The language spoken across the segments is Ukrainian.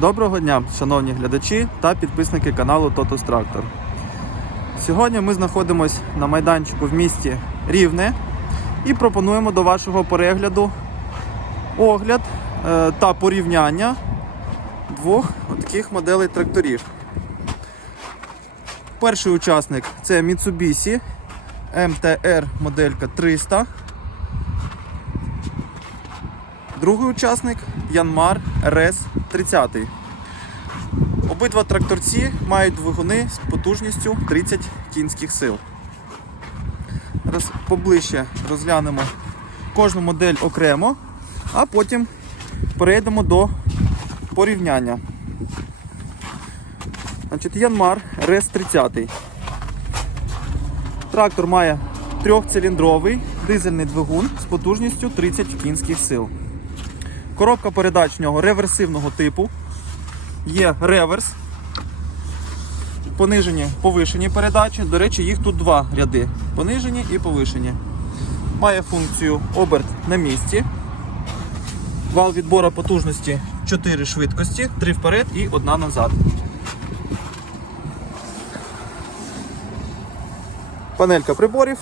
Доброго дня, шановні глядачі та підписники каналу Totus Tractor. Сьогодні ми знаходимося на майданчику в місті Рівне і пропонуємо до вашого перегляду огляд е, та порівняння двох таких моделей тракторів. Перший учасник це Mitsubishi MTR моделька 300. Другий учасник Yanmar RS 30. Обидва тракторці мають двигуни з потужністю 30 кінських сил. Зараз поближче розглянемо кожну модель окремо, а потім перейдемо до порівняння. Значить, Yanmar RS 30. Трактор має трьохциліндровий дизельний двигун з потужністю 30 кінських сил. Коробка передач в нього реверсивного типу. Є реверс, понижені, повишені передачі. До речі, їх тут два ряди: понижені і повишені. Має функцію оберт на місці. Вал відбору потужності 4 швидкості, 3 вперед і 1 назад. Панелька приборів.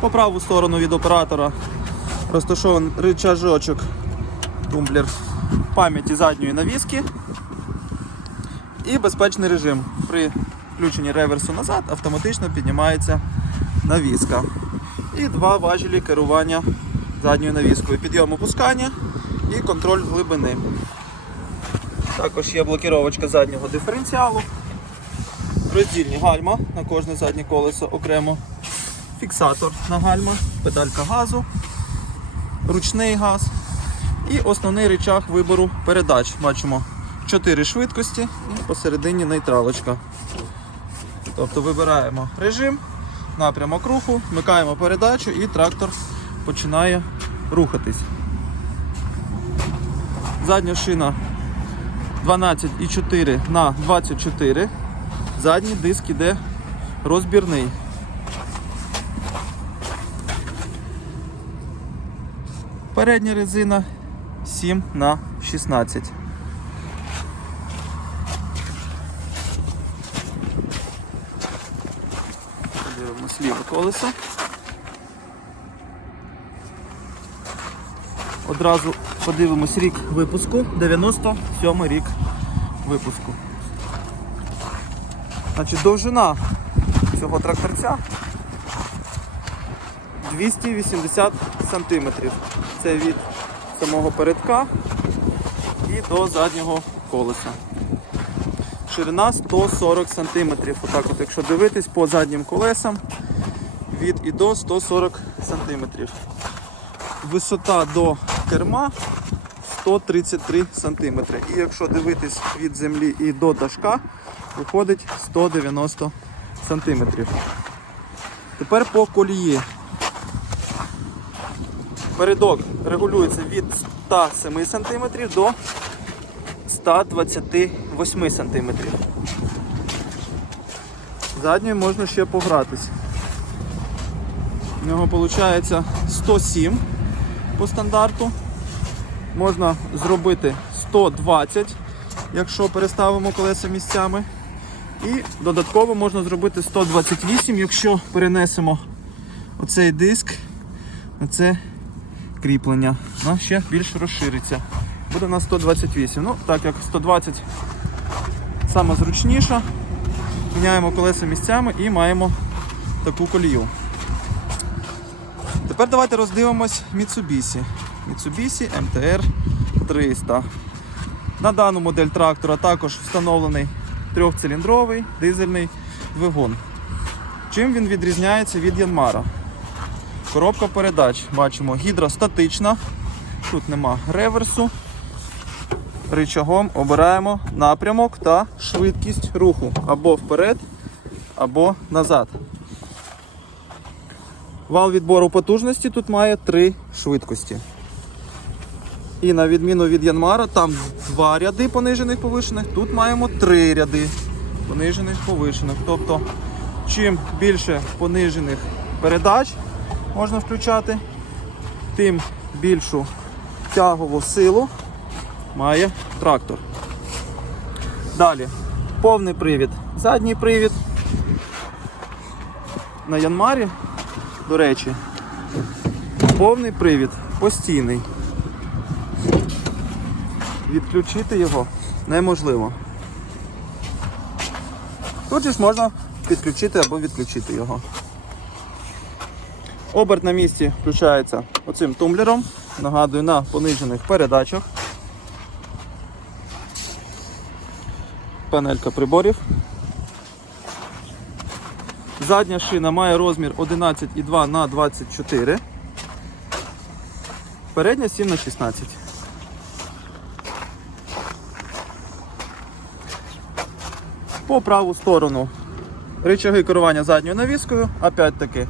По праву сторону від оператора розташований рычажочок тумблер пам'яті задньої навіски і безпечний режим. При включенні реверсу назад автоматично піднімається навіска. І два важелі керування задньою навіскою. Підйом опускання і контроль глибини. Також є блокіровочка заднього диференціалу, роздільні гальма на кожне заднє колесо окремо фіксатор на гальма, педалька газу, ручний газ і основний рычаг вибору передач. Бачимо 4 швидкості і посередині нейтралочка. Тобто вибираємо режим, напрямок руху, вмикаємо передачу і трактор починає рухатись. Задня шина 12,4 на 24. Задній диск іде розбірний. Передня резина 7 на 16. Подивимось ліве колесо. Одразу подивимось рік випуску. 97 рік випуску. Значить, довжина цього тракторця 280 сантиметрів. Це від самого передка і до заднього колеса. Ширина 140 сантиметрів. Отак от, якщо дивитись по заднім колесам, від і до 140 сантиметрів. Висота до керма 133 сантиметри. І якщо дивитись від землі і до дашка, виходить 190 сантиметрів. Тепер по колії. Передок регулюється від 107 см до 128 см. Задньою можна ще погратись. У нього виходить 107 по стандарту. Можна зробити 120, якщо переставимо колеса місцями. І додатково можна зробити 128, якщо перенесемо оцей диск на це кріплення. Вона ще більш розшириться. Буде на 128. Ну, так як 120 саме зручніша. Міняємо колеса місцями і маємо таку колію. Тепер давайте роздивимось Mitsubishi. Mitsubishi MTR 300. На дану модель трактора також встановлений трьохциліндровий дизельний двигун. Чим він відрізняється від Янмара? Коробка передач. Бачимо гідростатична. Тут нема реверсу. Ричагом обираємо напрямок та швидкість руху або вперед, або назад. Вал відбору потужності тут має три швидкості. І на відміну від Янмара, там два ряди понижених повишених, тут маємо три ряди понижених повишених. Тобто, чим більше понижених передач, можна включати, тим більшу тягову силу має трактор. Далі повний привід, задній привід. На Янмарі, до речі, повний привід постійний. Відключити його неможливо. Тут ж можна підключити або відключити його. Оберт на місці включається оцим тумблером. Нагадую, на понижених передачах. Панелька приборів. Задня шина має розмір 11,2 на 24. Передня 7 на 16. По праву сторону рычаги керування задньою навіскою, опять-таки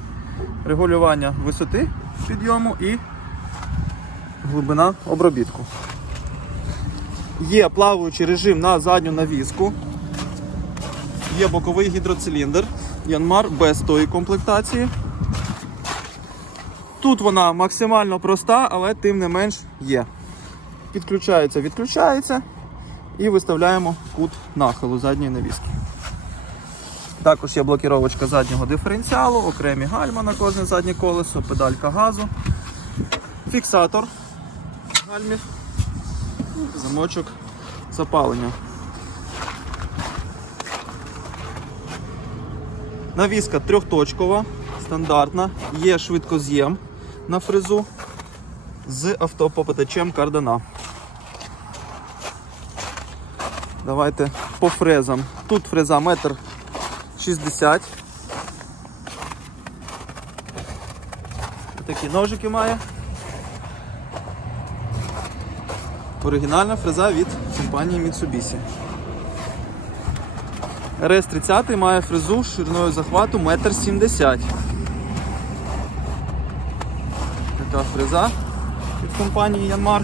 регулювання висоти підйому і глибина обробітку. Є плаваючий режим на задню навіску. Є боковий гідроциліндр. Янмар без тої комплектації. Тут вона максимально проста, але тим не менш є. Підключається, відключається і виставляємо кут нахилу задньої навіски. Також є блокіровочка заднього диференціалу, окремі гальма на кожне заднє колесо, педалька газу, фіксатор гальмів, замочок запалення. Навіска трьохточкова, стандартна, є швидкоз'єм на фрезу з автопопитачем кардана. Давайте по фрезам. Тут фреза метр 60. Такі ножики має. Оригінальна фреза від компанії Mitsubishi. РС-30 має фрезу з шириною захвату 1,70 м. Така фреза від компанії Yanmar.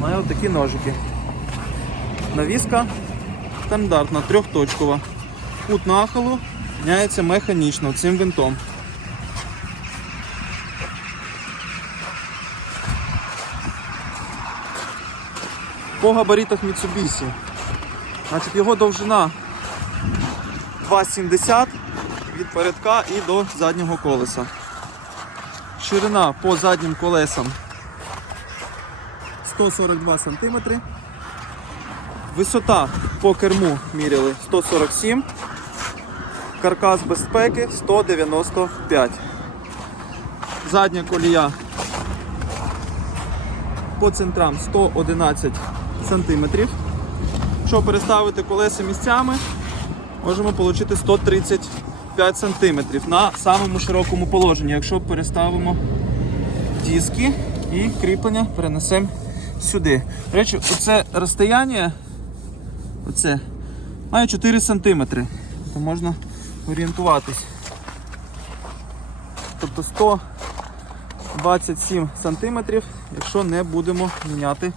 Має отакі ножики. Навіска стандартна, трьохточкова. Кут нахилу міняється механічно цим винтом. По габаритах Mitsubishi. Значить, його довжина 2,70 від передка і до заднього колеса. Ширина по заднім колесам 142 см. Висота по керму міряли 147 Каркас безпеки 195. Задня колія по центрам 111 см. Якщо переставити колеса місцями, можемо отримати 135 см на самому широкому положенні. Якщо переставимо диски і кріплення перенесемо сюди. До речі, оце розстояння оце, має 4 см, то можна орієнтуватись. Тобто 127 см, якщо не будемо міняти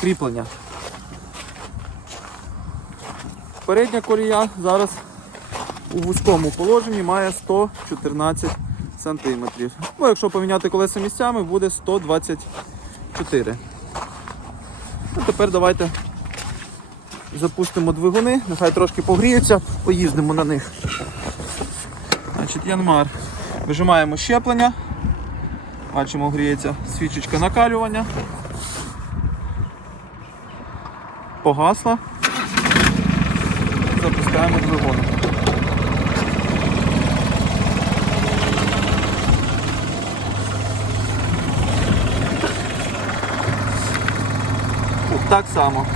кріплення. Передня колія зараз у вузькому положенні має 114 см. Ну, якщо поміняти колеса місцями, буде 124. Ну, тепер давайте запустимо двигуни, нехай трошки погріються, поїздимо на них. Значить, Янмар. Вижимаємо щеплення. Бачимо, гріється свічечка накалювання. Погасла. Запускаємо двигун. Так само.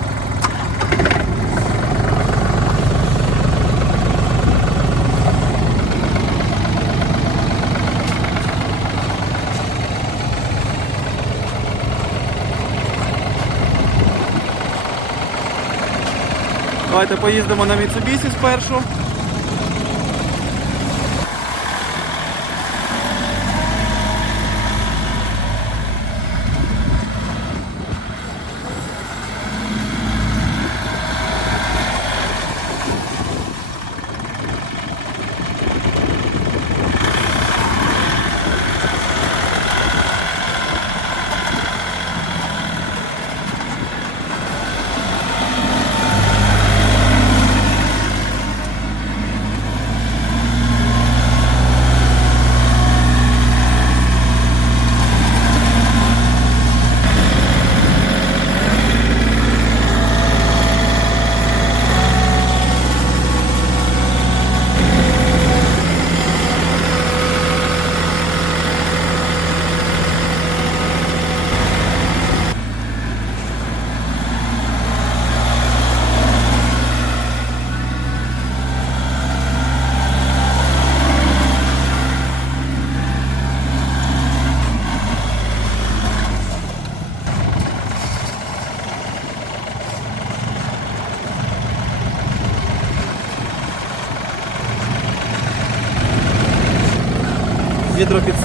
Давайте поїздимо на Mitsubishi спершу.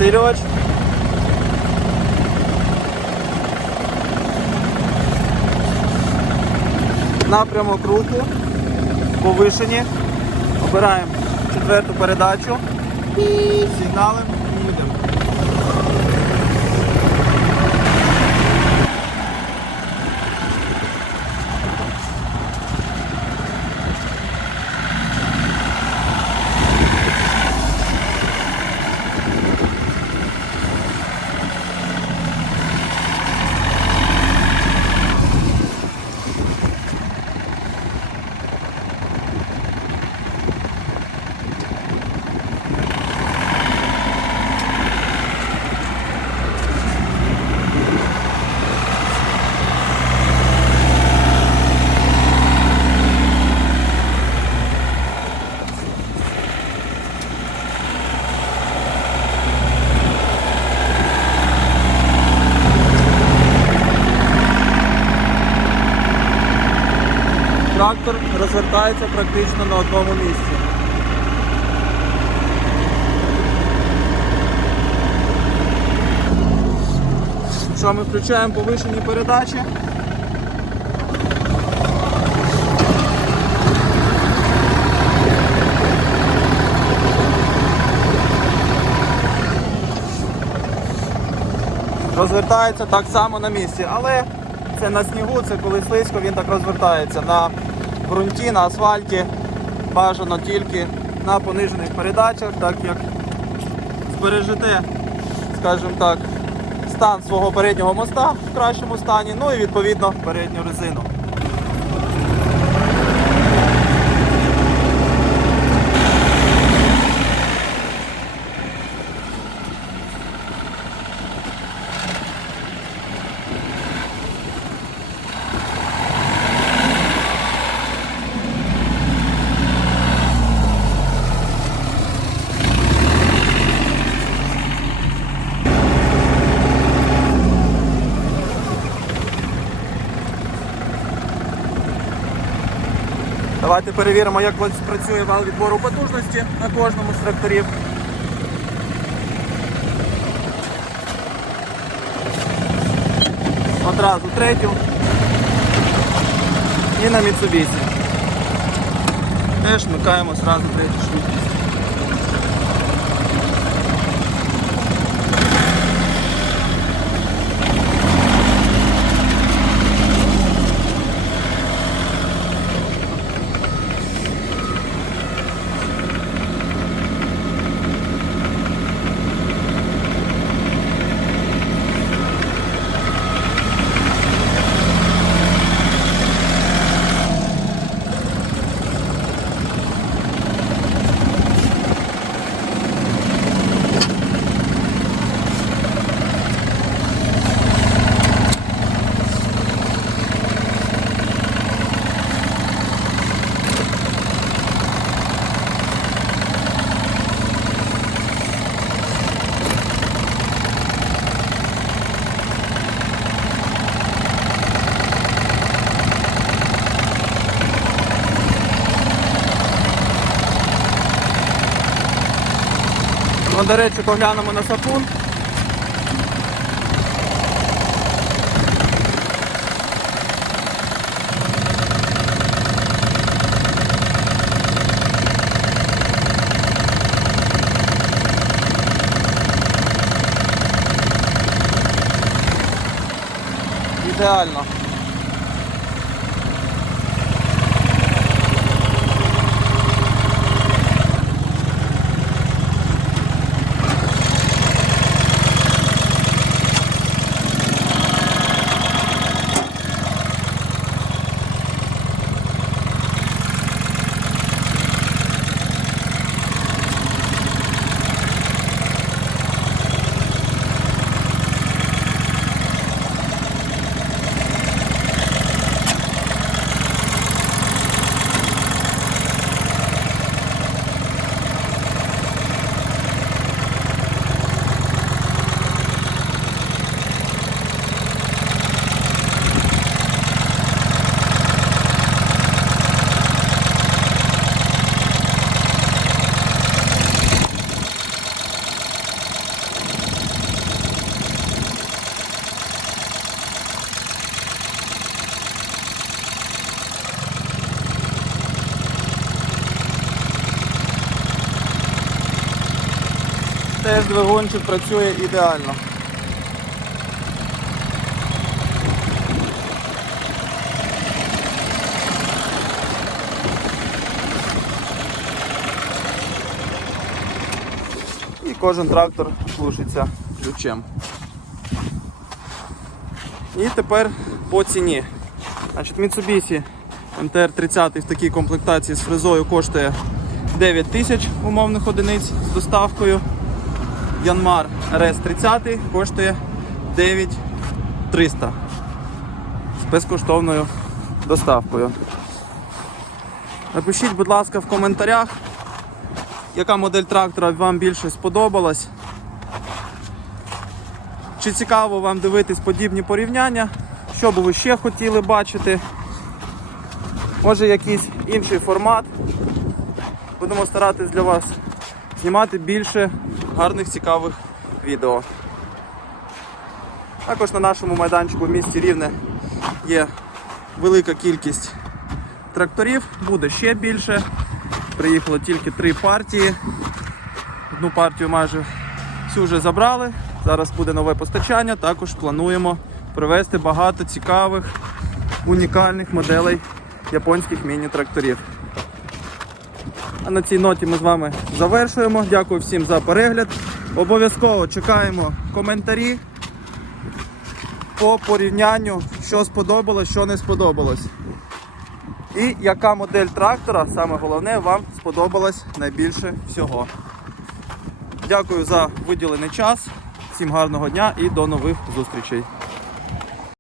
Посилювач. Напрямок руку, Повишені. Обираємо четверту передачу. Сигналим і їдемо. Трактор розвертається практично на одному місці. Що ми включаємо повишені передачі? Розвертається так само на місці, але це на снігу, це коли слизько, він так розвертається. На ґрунті, на асфальті бажано тільки на понижених передачах, так як збережете, скажімо так, стан свого переднього моста в кращому стані, ну і відповідно передню резину. Давайте перевіримо, як працює вал відбору потужності на кожному з тракторів. Одразу третю. І на Mitsubishi. Теж вмикаємо одразу третю швидкість. Ну, до речі, поглянемо на сапун. Ідеально. Двигунчик працює ідеально. І кожен трактор глушиться ключем. І тепер по ціні. Значить, Mitsubishi MTR-30 в такій комплектації з фрезою коштує 9 тисяч умовних одиниць з доставкою. Yanmar RS30 коштує 9300 з безкоштовною доставкою. Напишіть, будь ласка, в коментарях, яка модель трактора вам більше сподобалась. Чи цікаво вам дивитись подібні порівняння? Що би ви ще хотіли бачити? Може якийсь інший формат. Будемо старатись для вас знімати більше гарних цікавих відео. Також на нашому майданчику в місті Рівне є велика кількість тракторів, буде ще більше. Приїхало тільки три партії. Одну партію майже всю вже забрали. Зараз буде нове постачання. Також плануємо привезти багато цікавих, унікальних моделей японських міні-тракторів. А на цій ноті ми з вами завершуємо. Дякую всім за перегляд. Обов'язково чекаємо коментарі по порівнянню, що сподобалось, що не сподобалось. І яка модель трактора, саме головне, вам сподобалась найбільше всього. Дякую за виділений час. Всім гарного дня і до нових зустрічей.